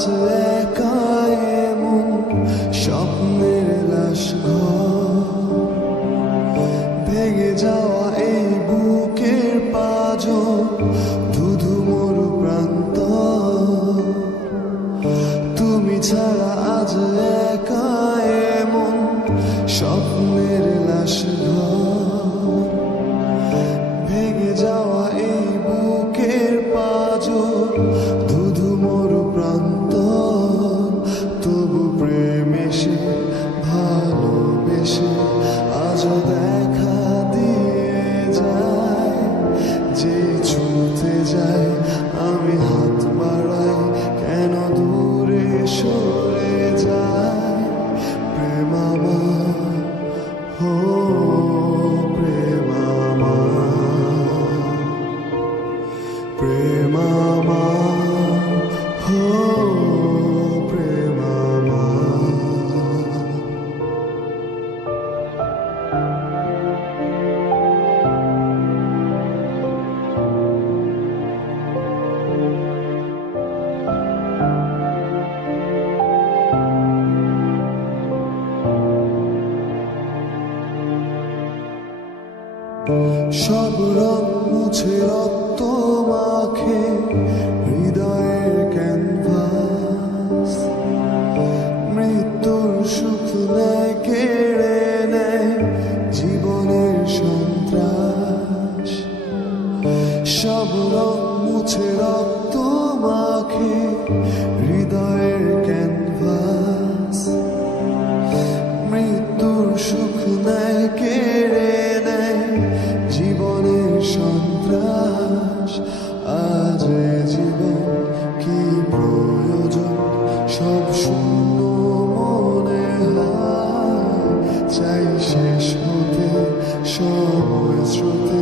আজ একা এমন স্বপ্নের লাশ ঘর, ভেঙে যাওয়া এই বুকের পাঁজর, ধুধু মরু প্রান্ত। তুমি ছাড়া আজ একা এমন স্বপ্নের লাশ ঘর, ভেঙে যাওয়া এই বুকের পাঁজর, ধুধু মরু প্রান্ত। তবু প্রেম এসে ভালোবেসে আজও দেখা দিয়ে যায়। যে ছুঁতে যায় আমি হাত বাড়াই, কেন দূরে সরে যায়। প্রেম আমার, হো প্রেম আমার, প্রেম আমার, হো প্রেম আমার। সব রং মুছে রক্ত মাখে হৃদয়ের ক্যানভাস, মৃত্যুর সুখ নেয় কেড়ে নেয় জীবনের সন্ত্রাস। সব রং মুছে রক্ত মাখে হৃদয়ের ক্যানভাস, মৃত্যুর সুখ নেয় কেড়ে নেয় জীবনের সন্ত্রাস। আজ জীবন কি প্রয়োজন, সব শূন্য মনে হয়। চাই শেষ হতে সময় স্রোতে